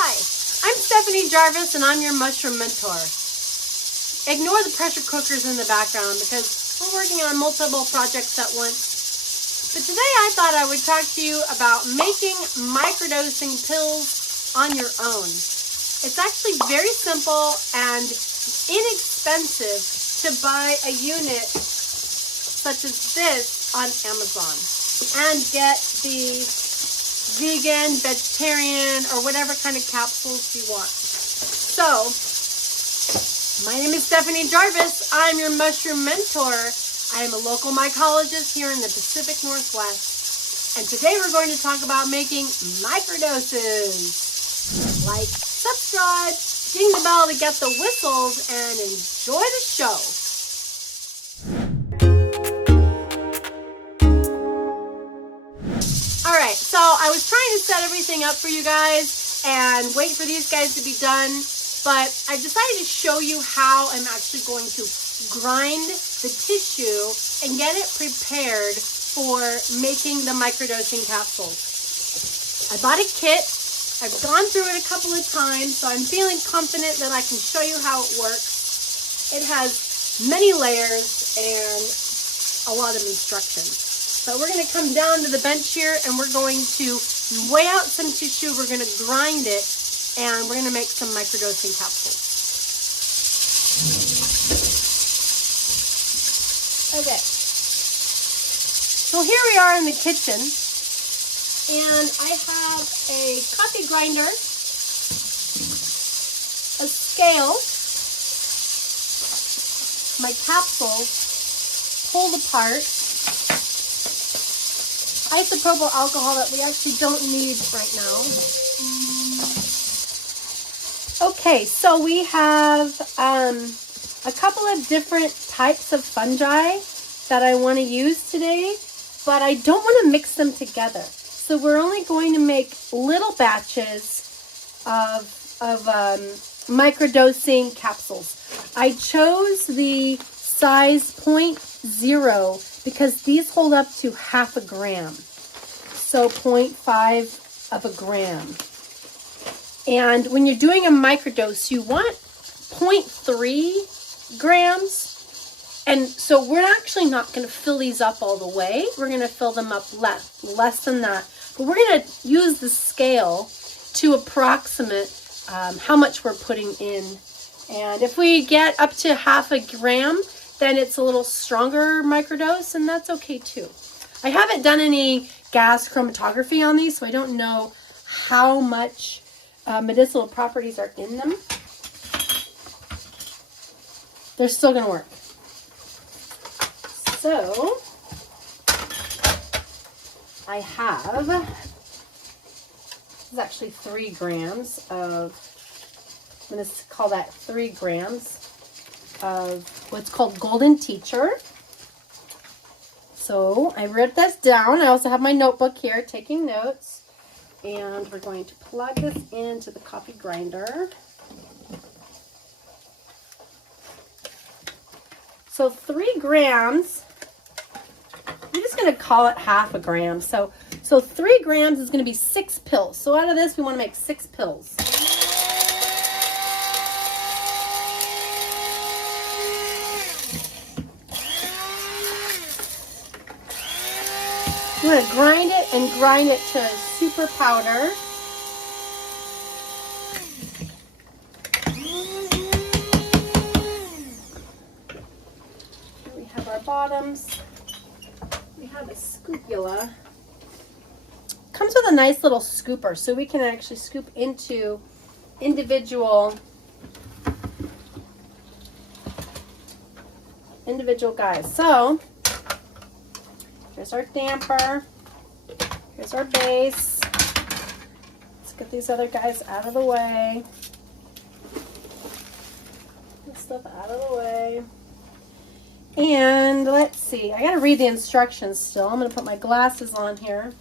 Hi, I'm Stephanie Jarvis and I'm your mushroom mentor. Ignore the pressure cookers in the background because we're working on multiple projects at once. But today I thought I would talk to you about making microdosing pills on your own. It's actually very simple and inexpensive to buy a unit such as this on Amazon and get the vegan, vegetarian, or whatever kind of capsules you want. So, my name is Stephanie Jarvis. I'm your mushroom mentor. I am a local mycologist here in the Pacific Northwest. And today we're going to talk about making microdoses. Like, subscribe, ding the bell to get the whistles, and enjoy the show. Alright, so I was trying to set everything up for you guys and wait for these guys to be done, but I decided to show you how I'm actually going to grind the tissue and get it prepared for making the microdosing capsules. I bought a kit. I've gone through it a couple of times, so I'm feeling confident that I can show you how it works. It has many layers and a lot of instructions. So we're going to come down to the bench here and we're going to weigh out some tissue, we're going to grind it, and we're going to make some microdosing capsules. Okay. So here we are in the kitchen, and I have a coffee grinder, a scale, my capsules pulled apart, isopropyl alcohol that we actually don't need right now. Okay, so we have a couple of different types of fungi that I want to use today, but I don't want to mix them together. So we're only going to make little batches of microdosing capsules. I chose the size 0.0 because these hold up to half a gram. So 0.5 of a gram. And when you're doing a microdose, you want 0.3 grams. And so we're actually not going to fill these up all the way. We're going to fill them up less than that. But we're going to use the scale to approximate how much we're putting in. And if we get up to half a gram, then it's a little stronger microdose, and that's okay too. I haven't done any gas chromatography on these, so I don't know how much medicinal properties are in them. They're still going to work. So, I have, this is actually 3 grams of, I'm going to call that 3 grams of what's called Golden Teacher. So I wrote this down. I also have my notebook here taking notes. And we're going to plug this into the coffee grinder. So 3 grams, I'm just going to call it half a gram. So 3 grams is going to be 6 pills. So out of this, we want to make 6 pills. I'm going to grind it and grind it to a super powder. Here we have our bottoms. We have a scoopula. Comes with a nice little scooper, so we can actually scoop into individual guys. So here's our damper. Here's our base. Let's get these other guys out of the way. This stuff out of the way. And let's see. I gotta read the instructions still. I'm gonna put my glasses on here.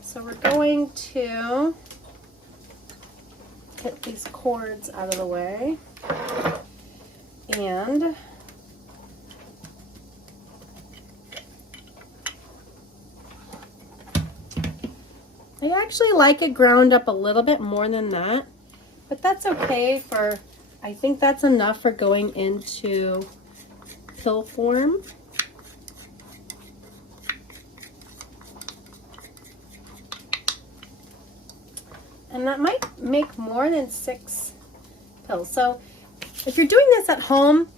So we're going to get these cords out of the way. And I I actually like it ground up a little bit more than that, but that's okay for, I think that's enough for going into pill form. And that might make more than 6 pills. So if you're doing this at home,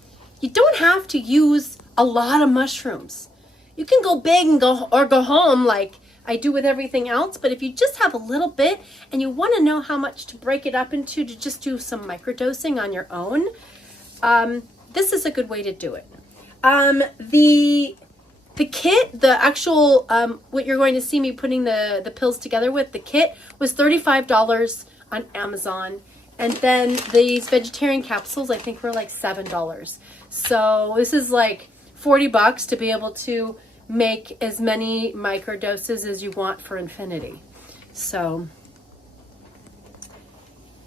you don't have to use a lot of mushrooms. You can go big and go home like I do with everything else, but if you just have a little bit and you want to know how much to break it up into to just do some microdosing on your own, this is a good way to do it. The kit, the actual, what you're going to see me putting the pills together with, the kit was $35 on Amazon. And then these vegetarian capsules, I think were like $7. So this is like 40 bucks to be able to make as many microdoses as you want for infinity. So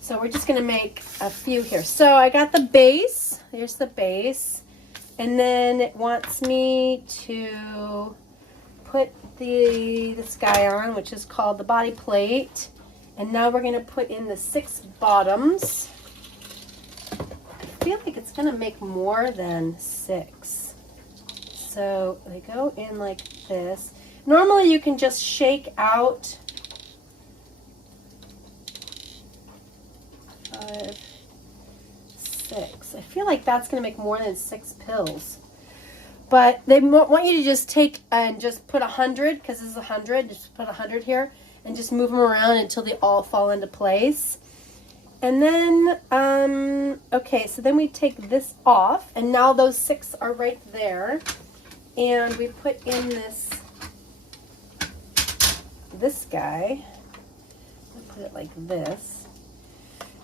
we're just going to make a few here. So I got the base. Here's the base. And then it wants me to put this guy on, which is called the body plate. And now we're going to put in the 6 bottoms. I feel like it's going to make more than 6. So they go in like this. Normally you can just shake out 5, 6. I feel like that's going to make more than 6 pills. But they want you to just take and just put 100, because this is 100. Just put 100 here and just move them around until they all fall into place. And then, okay, so then we take this off, and now those 6 are right there. And we put in this guy. Put it like this.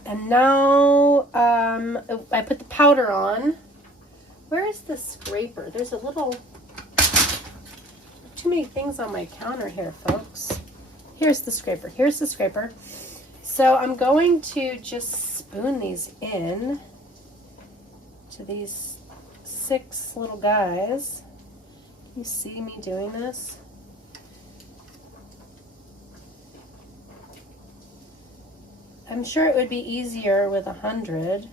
And now I put the powder on. Where is the scraper? There's a little, too many things on my counter here, folks. Here's the scraper. Here's the scraper. So I'm going to just spoon these in to these 6 little guys. You see me doing this? I'm sure it would be easier with 100.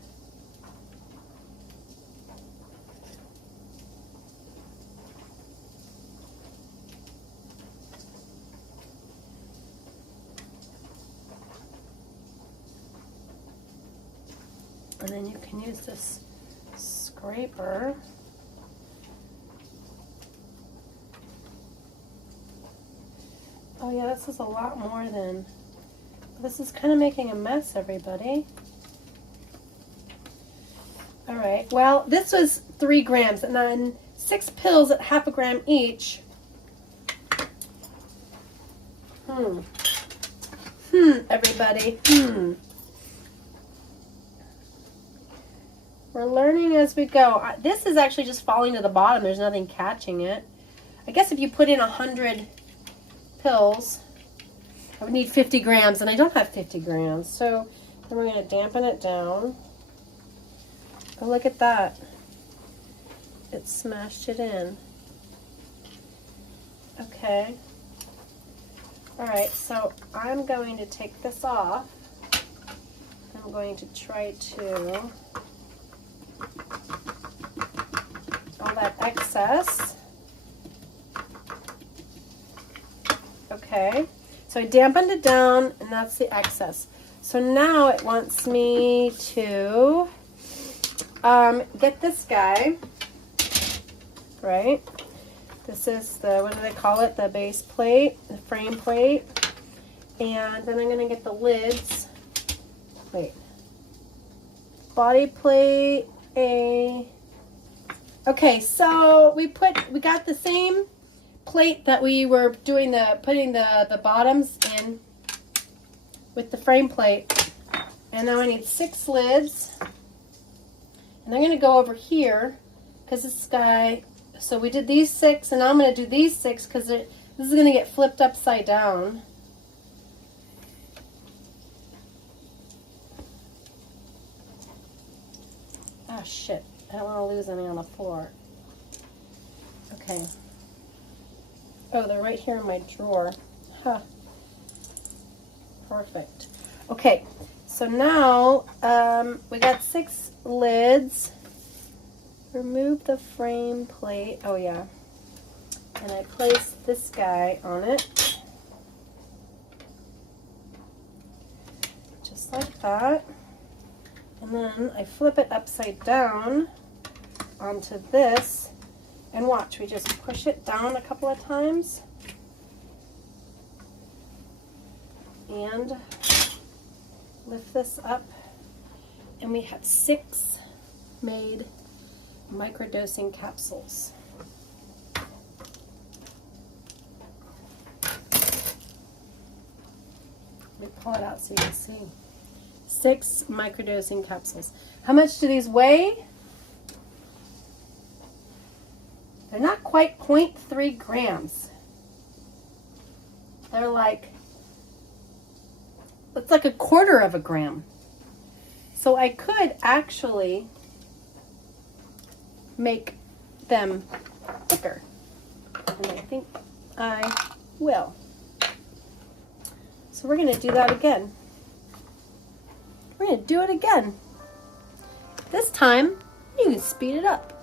And then you can use this scraper. Oh yeah, this is a lot more than, this is kind of making a mess, everybody. All right, well, this was 3 grams, and then 6 pills at half a gram each. Everybody, We're learning as we go. This is actually just falling to the bottom. There's nothing catching it. I guess if you put in 100 pills, I would need 50 grams, and I don't have 50 grams. So then we're going to dampen it down. Oh, look at that. It smashed it in. Okay. All right, so I'm going to take this off. I'm going to try to, all that excess. Okay, so I dampened it down, and that's the excess. So now it wants me to get this guy, right? This is the, what do they call it? The base plate, the frame plate. And then I'm going to get the lids. Wait. Body plate, okay, so we got the same plate that we were doing putting the bottoms in with the frame plate. And now I need 6 lids. And I'm going to go over here because this guy, so we did these 6, and now I'm going to do these 6 because this is going to get flipped upside down. Oh shit, I don't want to lose any on the floor. Okay. Oh, they're right here in my drawer. Huh. Perfect. Okay, so now we got 6 lids. Remove the frame plate. Oh yeah. And I place this guy on it. Just like that. And then I flip it upside down onto this. And watch, we just push it down a couple of times. And lift this up. And we have 6 made microdosing capsules. Let me pull it out so you can see. 6 microdosing capsules. How much do these weigh? They're not quite 0.3 grams. They're like, it's like 1/4 of a gram. So I could actually make them thicker. And I think I will. So we're going to do that again. We're going to do it again. This time, you can speed it up.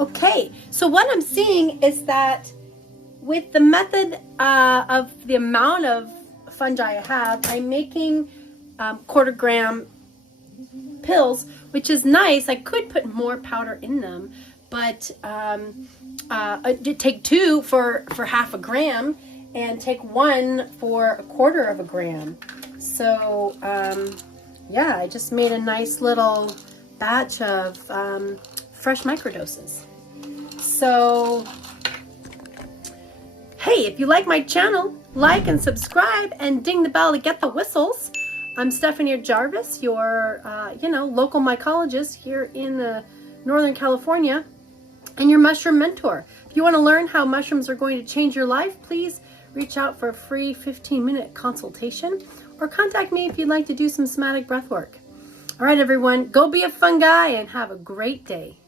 Okay, so what I'm seeing is that with the method of the amount of fungi I have, I'm making 1/4 gram pills, which is nice. I could put more powder in them, but I did take 2 for 1/2 gram and take 1 for 1/4 of a gram. So yeah, I just made a nice little batch of fresh microdoses. So hey, if you like my channel, like and subscribe and ding the bell to get the whistles. I'm Stephanie Jarvis, your local mycologist here in Northern California, and your mushroom mentor. If you want to learn how mushrooms are going to change your life, please reach out for a free 15-minute consultation or contact me if you'd like to do some somatic breath work. All right, everyone, go be a fungi and have a great day.